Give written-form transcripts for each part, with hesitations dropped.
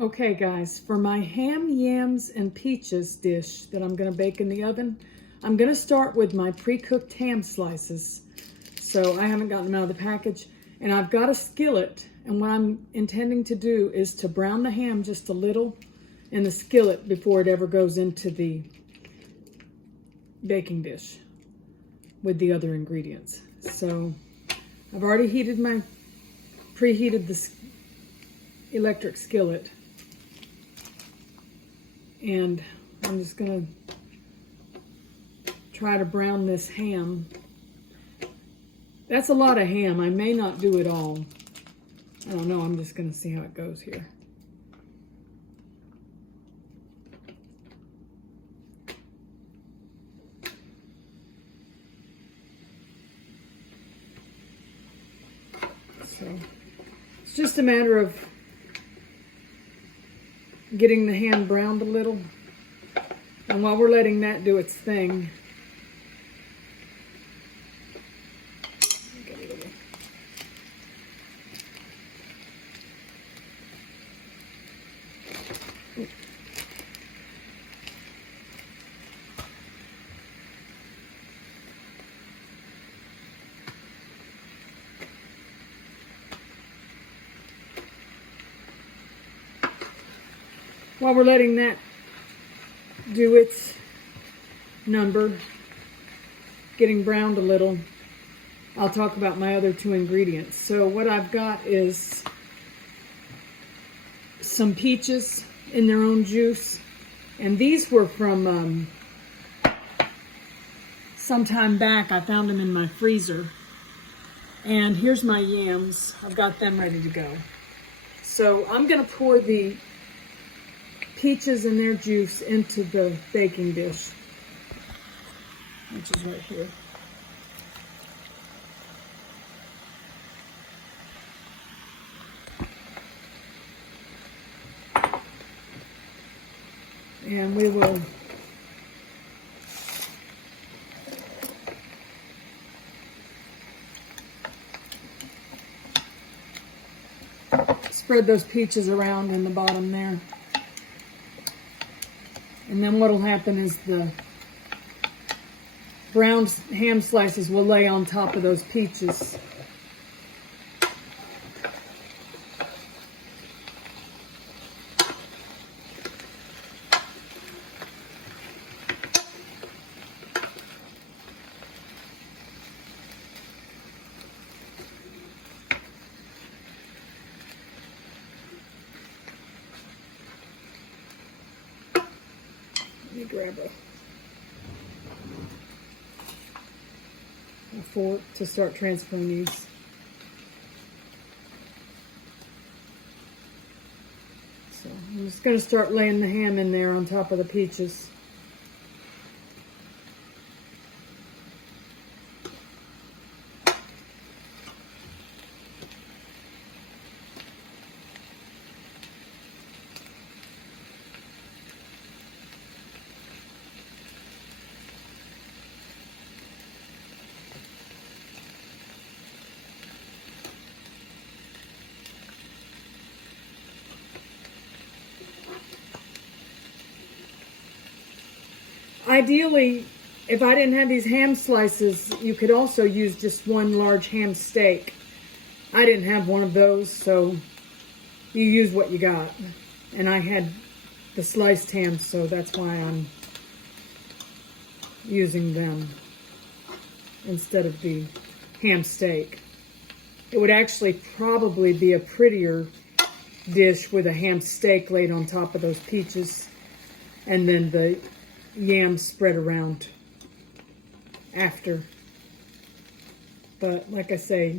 Okay guys, for my ham, yams, and peaches dish that I'm gonna bake in the oven, I'm gonna start with my pre-cooked ham slices. So I haven't gotten them out of the package, and I've got a skillet, and what I'm intending to do is to brown the ham just a little in the skillet before it ever goes into the baking dish with the other ingredients. So I've already preheated the electric skillet. And I'm just gonna try to brown this ham. That's a lot of ham. I may not do it all. I don't know. I'm just gonna see how it goes here. So it's just a matter of getting the ham browned a little, and while we're letting that do its thing, while we're letting that do its number, getting browned a little, I'll talk about my other two ingredients. So what I've got is some peaches in their own juice, and these were from some time back. I found them in my freezer. And here's my yams. I've got them ready to go. So I'm gonna pour the peaches and their juice into the baking dish, which is right here. And we will spread those peaches around in the bottom there. And then what'll happen is the browned ham slices will lay on top of those peaches. Let me grab a fork to start transferring these. So I'm just going to start laying the ham in there on top of the peaches. Ideally, if I didn't have these ham slices, you could also use just one large ham steak. I didn't have one of those, so you use what you got. And I had the sliced ham, so that's why I'm using them instead of the ham steak. It would actually probably be a prettier dish with a ham steak laid on top of those peaches, and then the yams spread around after. But like I say,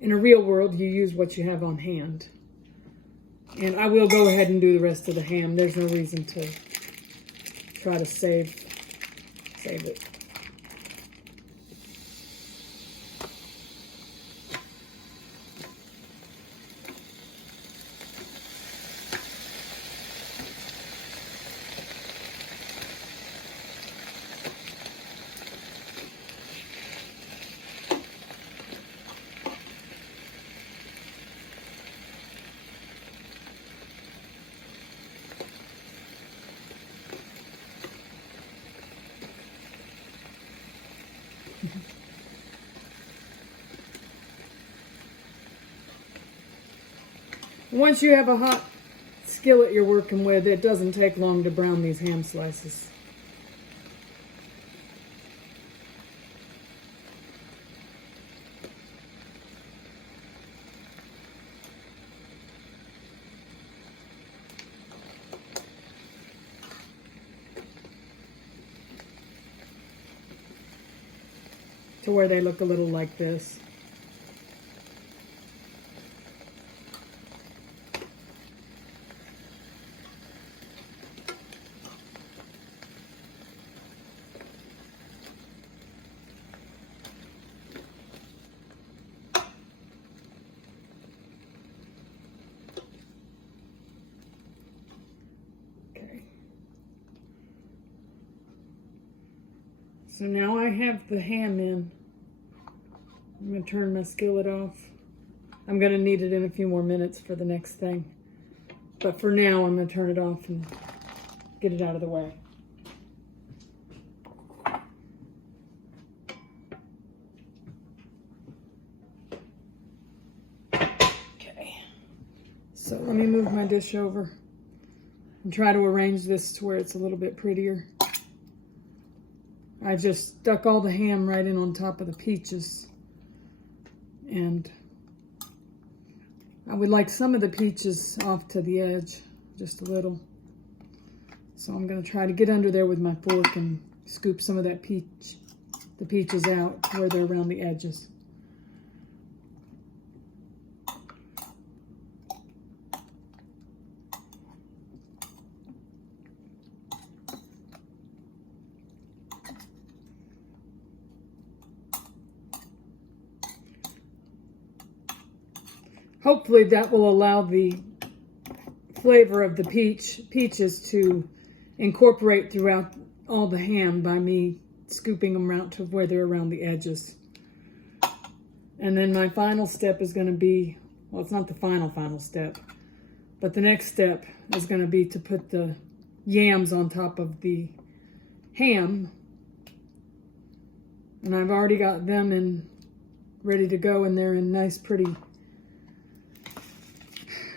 in a real world, you use what you have on hand. And I will go ahead and do the rest of the ham. There's no reason to try to save it. Once you have a hot skillet you're working with, it doesn't take long to brown these ham slices. To where they look a little like this. Okay. So now I have the ham in. I'm going to turn my skillet off. I'm going to need it in a few more minutes for the next thing. But for now, I'm going to turn it off and get it out of the way. Okay. So let me move my dish over and try to arrange this to where it's a little bit prettier. I just stuck all the ham right in on top of the peaches. And I would like some of the peaches off to the edge, just a little. So I'm going to try to get under there with my fork and scoop some of that the peaches out where they're around the edges. Hopefully that will allow the flavor of the peaches to incorporate throughout all the ham by me scooping them out to where they're around the edges. And then my final step is going to be, well, it's not the final step, but the next step is going to be to put the yams on top of the ham. And I've already got them in ready to go, and they're in nice pretty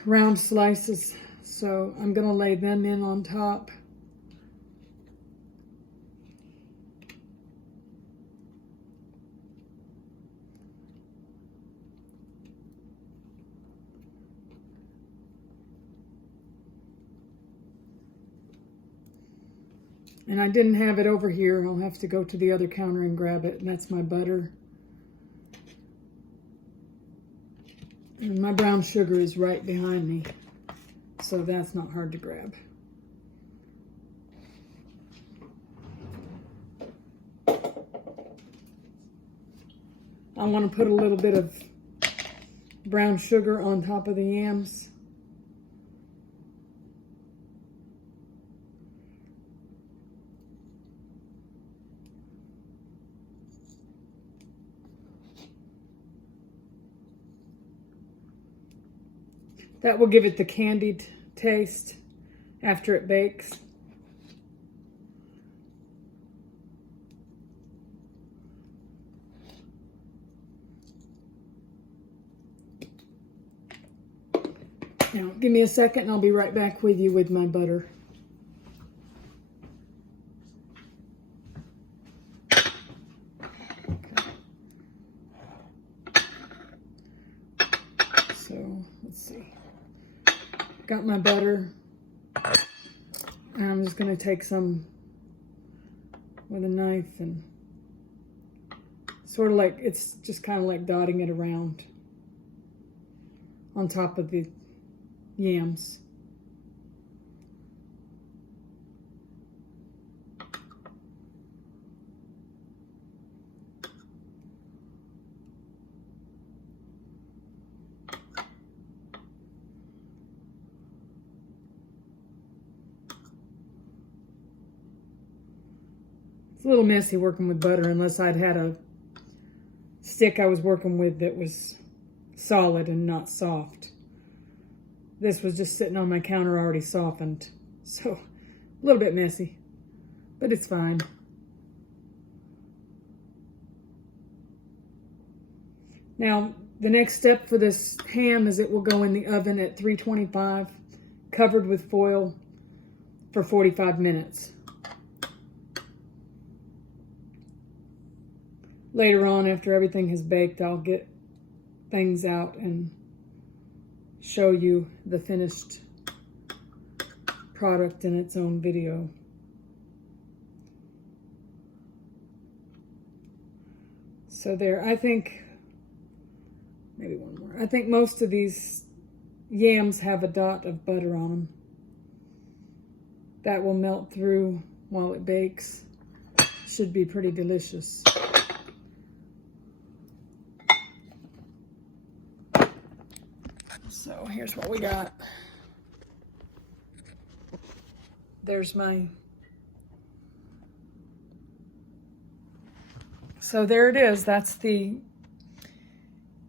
round slices. So I'm going to lay them in on top. And I didn't have it over here. I'll have to go to the other counter and grab it. And that's my butter. And my brown sugar is right behind me, so that's not hard to grab. I want to put a little bit of brown sugar on top of the yams. That will give it the candied taste after it bakes. Now, give me a second and I'll be right back with you with my butter. So, let's see. Got my butter, and I'm just going to take some with a knife and sort of like, it's just kind of like dotting it around on top of the yams. A little messy working with butter unless I'd had a stick I was working with that was solid and not soft. This was just sitting on my counter already softened, so a little bit messy, but it's fine. Now, The next step for this ham is it will go in the oven at 325, covered with foil for 45 minutes. Later on, after everything has baked, I'll get things out and show you the finished product in its own video. So there, I think, maybe one more. I think most of these yams have a dot of butter on them. That will melt through while it bakes. Should be pretty delicious. So here's what we got. There's my... So there it is. That's the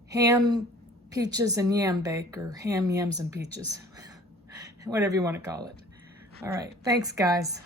ham, peaches, and yam bake, or ham, yams, and peaches. Whatever you want to call it. All right. Thanks, guys.